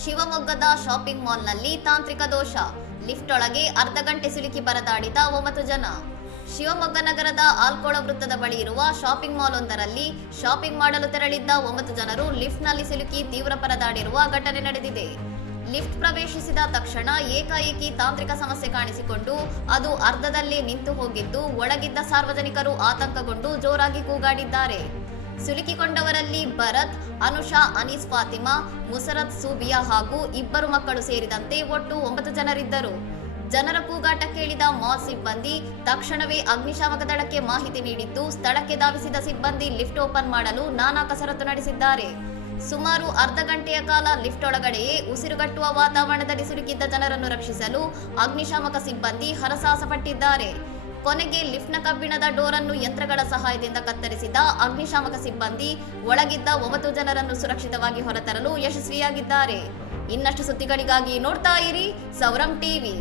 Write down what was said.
ಶಿವಮೊಗ್ಗದ ಶಾಪಿಂಗ್ ಮಾಲ್ನಲ್ಲಿ ತಾಂತ್ರಿಕ ದೋಷ, ಲಿಫ್ಟ್ ಒಳಗೆ ಅರ್ಧ ಗಂಟೆ ಸಿಲುಕಿ ಪರದಾಡಿದ 9 ಜನ. ಶಿವಮೊಗ್ಗ ನಗರದ ಆಲ್ಕೋಳ ವೃತ್ತದ ಬಳಿ ಇರುವ ಶಾಪಿಂಗ್ ಮಾಲ್ ಒಂದರಲ್ಲಿ ಶಾಪಿಂಗ್ ಮಾಡಲು ತೆರಳಿದ್ದ 9 ಜನರು ಲಿಫ್ಟ್ನಲ್ಲಿ ಸಿಲುಕಿ ತೀವ್ರ ಪರದಾಡಿರುವ ಘಟನೆ ನಡೆದಿದೆ. ಲಿಫ್ಟ್ ಪ್ರವೇಶಿಸಿದ ತಕ್ಷಣ ಏಕಾಏಕಿ ತಾಂತ್ರಿಕ ಸಮಸ್ಯೆ ಕಾಣಿಸಿಕೊಂಡು ಅದು ಅರ್ಧದಲ್ಲೇ ನಿಂತು ಹೋಗಿದ್ದು, ಒಳಗಿದ್ದ ಸಾರ್ವಜನಿಕರು ಆತಂಕಗೊಂಡು ಜೋರಾಗಿ ಕೂಗಾಡಿದ್ದಾರೆ. ಸಿಲುಕಿಕೊಂಡವರಲ್ಲಿ ಭರತ್, ಅನುಷಾ, ಅನೀಸ್, ಫಾತಿಮಾ, ಮುಸರತ್, ಸೂಬಿಯಾ ಹಾಗೂ 2 ಮಕ್ಕಳು ಸೇರಿದಂತೆ ಒಟ್ಟು 9 ಜನರಿದ್ದರು. ಜನರ ಕೂಗಾಟ ಕೇಳಿದ ಮಾಲ್ ಸಿಬ್ಬಂದಿ ತಕ್ಷಣವೇ ಅಗ್ನಿಶಾಮಕ ದಳಕ್ಕೆ ಮಾಹಿತಿ ನೀಡಿದ್ದು, ಸ್ಥಳಕ್ಕೆ ಧಾವಿಸಿದ ಸಿಬ್ಬಂದಿ ಲಿಫ್ಟ್ ಓಪನ್ ಮಾಡಲು ನಾನಾ ಕಸರತ್ತು ನಡೆಸಿದ್ದಾರೆ. ಸುಮಾರು ಅರ್ಧ ಗಂಟೆಯ ಕಾಲ ಲಿಫ್ಟ್ ಒಳಗಡೆಯೇ ಉಸಿರುಗಟ್ಟುವ ವಾತಾವರಣದಲ್ಲಿ ಸಿಲುಕಿದ್ದ ಜನರನ್ನು ರಕ್ಷಿಸಲು ಅಗ್ನಿಶಾಮಕ ಸಿಬ್ಬಂದಿ ಹರಸಾಹಸ ಪಟ್ಟಿದ್ದಾರೆ. ಕೊನೆಗೆ ಲಿಫ್ಟ್ನ ಕಬ್ಬಿಣದ ಡೋರ್ ಅನ್ನು ಯಂತ್ರಗಳ ಸಹಾಯದಿಂದ ಕತ್ತರಿಸಿದ ಅಗ್ನಿಶಾಮಕ ಸಿಬ್ಬಂದಿ ಒಳಗಿದ್ದ 9 ಜನರನ್ನು ಸುರಕ್ಷಿತವಾಗಿ ಹೊರತರಲು ಯಶಸ್ವಿಯಾಗಿದ್ದಾರೆ. ಇನ್ನಷ್ಟು ಸುದ್ದಿಗಳಿಗಾಗಿ ನೋಡ್ತಾ ಇರಿ ಸೌರಂ ಟಿವಿ.